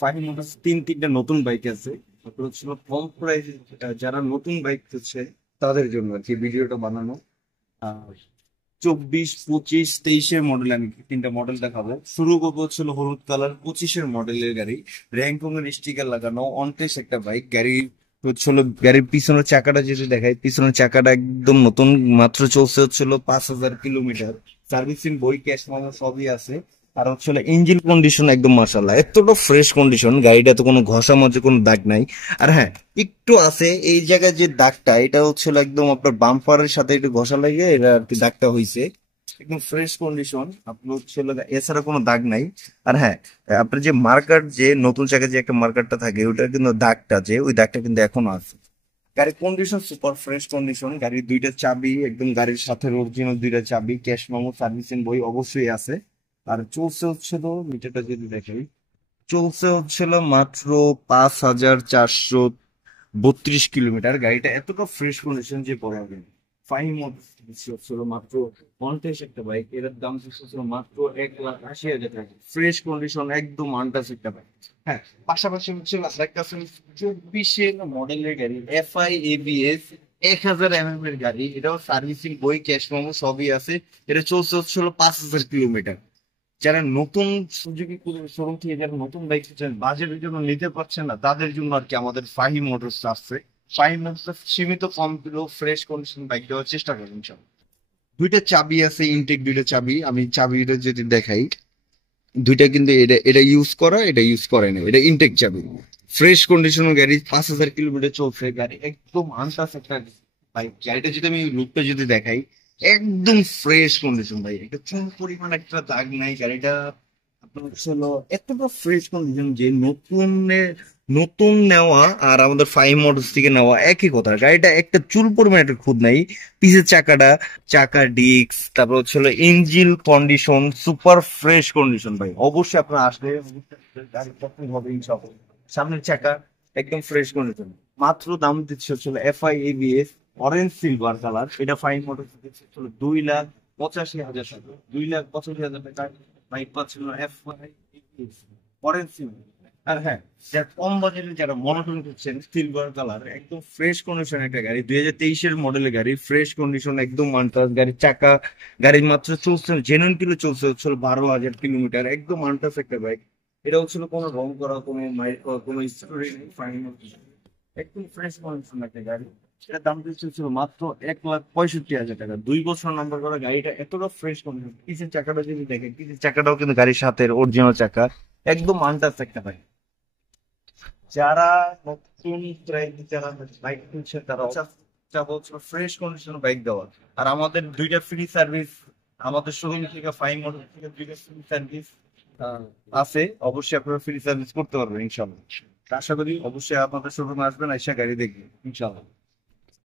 Fahim motors তিনটা নতুন bike আছে। তারপর হচ্ছিল কম প্রাইস, যারা নতুন বাইক হচ্ছে তাদের জন্য আর কি ভিডিওটা বানানো। 24, 25, 23-এর মডেল, আমি তিনটা মডেল দেখাবো। শুরু করবো হচ্ছিল হলুদ কালার 25-এর মডেলের গাড়ি, র্যাঙ্কং এর স্টিকার লাগানো অনটেস্ট একটা বাইক। গাড়ি হচ্ছিল, গাড়ির পিছনের চাকাটা যদি দেখাই, পিছনের চাকাটা একদম নতুন, মাত্র চলছে হচ্ছিল 5,000 কিলোমিটার। সার্ভিসিং বই ক্যাশ মেমো সবই আছে। আর হচ্ছিল ইঞ্জিন কন্ডিশন একদম মাশাআল্লাহ, এতটা ফ্রেশ কন্ডিশন, গাড়িটা তো কোনো ঘষা মজা কোনো দাগ নাই। আর হ্যাঁ, একটু আছে এই জায়গায় যে দাগটা, এটা হচ্ছিল একদম আপনার বাম্পারের সাথে একটু ঘষা লাগে, এটা আর কি দাগটা হইছে। একদম ফ্রেশ কন্ডিশন আপনার হচ্ছিল, এছাড়া কোনো দাগ নাই। আর হ্যাঁ, আপনার যে মার্কার, যে নতুন চাকায় যে একটা মার্কারটা থাকে, ওটার কিন্তু দাগটা, যে ওই দাগটা কিন্তু এখনো আছে। গাড়ির কন্ডিশন সুপার ফ্রেশ কন্ডিশন। গাড়ির দুইটা চাবি একদম গাড়ির সাথে অরিজিনাল, দুইটা চাবি, ক্যাশ মেমো, সার্ভিসিং বই অবশ্যই আছে। আর চলছে হচ্ছিল, মিটারটা যদি দেখাই, চলছে হচ্ছিল মাত্র 5,432 কিলোমিটার। গাড়িটা এতটা ফ্রেশ কন্ডিশন যে বলা যায় না। ফাইন হচ্ছিল মাত্র 50 একটা বাইক, এর দাম হচ্ছিল মাত্র 1,80,000 টাকা। ফ্রেশ কন্ডিশন একদম আনটাচ একটা বাইক। হ্যাঁ, পাশাপাশি হচ্ছে আরেকটা 24-এর মডেলের গাড়ি, এফআই এবিএস 1000 mm এর গাড়ি, এটাও সার্ভিসিং বই ক্যাশ মেমো সবই আছে। এটা চলছে হচ্ছিল 5,000 কিলোমিটার। যারা নতুন সুজুকি শোরুম থেকে যারা নতুন বাইক বাজেটের জন্য নিতে পারছেন না, তাদের জন্য আর কি আমাদের ফাহিম মোটরস আসছে। ফাহিম মোটরস সীমিত ফর্ম দিলেও ফ্রেশ কন্ডিশন বাইক দেওয়ার চেষ্টা করবেন সব। দুইটা চাবি আছে, ইনটেক দুইটা চাবি, আমি চাবিটা যদি দেখাই, দুইটা কিন্তু এটা এটা ইউজ করা, এটা ইউজ করে না, এটা ইনটেক চাবি। ফ্রেশ কন্ডিশনের গাড়ি, 5,000 কিলোমিটার চলছে, গাড়ি একদম আনটাচ একটা বাইক। গাড়িটা যদি আমি লুকটা যদি দেখাই, একদম ফ্রেশ কন্ডিশন ভাই, একটা চুল পরিমাণ একটা দাগ নাই গাড়িটা। আপনার হচ্ছে হলো এতটা ফ্রেশ কন্ডিশন যে নতুন নেওয়া আর আমাদের ফাইভ মোটরস থেকে নেওয়া একই কথা। গাড়িটা একটা চুল পরিমাণ একটা খুঁত নাই। পিছের চাকাটা, চাকা ডিস্ক, তারপর হচ্ছে হলো engine condition super fresh condition ভাই। অবশ্যই আপনার আসলে গাড়ি পছন্দ হবে ইনশাআল্লাহ। সামনের চাকা একদম ফ্রেশ কন্ডিশন। মাত্র দাম দিচ্ছে হচ্ছে FI ABS orange silver colour, এটা ফাইন মোটরস দিচ্ছে হচ্ছে 2,85,000 টাকা। 2,85,000 টাকা বাইক পাচ্ছিল এফআই এবিএস অরেঞ্জ সিলভার। আর হ্যাঁ, যারা কম বাজেটে যারা মনোটন করছেন, সিলভার কালার একদম ফ্রেশ কন্ডিশন একটা গাড়ি, 2023-এর মডেলের গাড়ি, ফ্রেশ কন্ডিশন একদম আনটাচ। গাড়ির চাকা, গাড়ির মাত্র চলছে জেনুইন কিলো চলছে হচ্ছিল 12,000 কিলোমিটার, একদম আনটাচ একটা বাইক। এটা হচ্ছিল কোনো রং করা, কোনো কোনো স্টোরি নেই, ফাইনাল একদম ফ্রেশ কন্ডিশন একটা গাড়ি। এটার দাম ছিল মাত্র 1,65,000 টাকা। 2 বছর নাম্বার করা গাড়িটা এতটা ফ্রেশ কন্ডিশন। পিছের চাকাটা যদি দেখেন, পিছের চাকাটাও কিন্তু গাড়ির সাথে অরিজিনাল চাকা, একদম আনটাচ একটা বাইক। যারা নতুন যারা বাইক কিনছে, তারা চাবো ফ্রেশ কন্ডিশন বাইক দেওয়া। আর আমাদের দুইটা ফ্রি সার্ভিস, আমাদের শোরুম থেকে ফাইভ মডেল থেকে দুইটা ফ্রি সার্ভিস আছে। অবশ্যই আপনারা ফ্রি সার্ভিস করতে পারবেন ইনশাল্লাহ। আশা করি অবশ্যই আপনাদের শোরুমে আসবেন, আইসা গাড়ি দেখবেন ইনশাল্লাহ।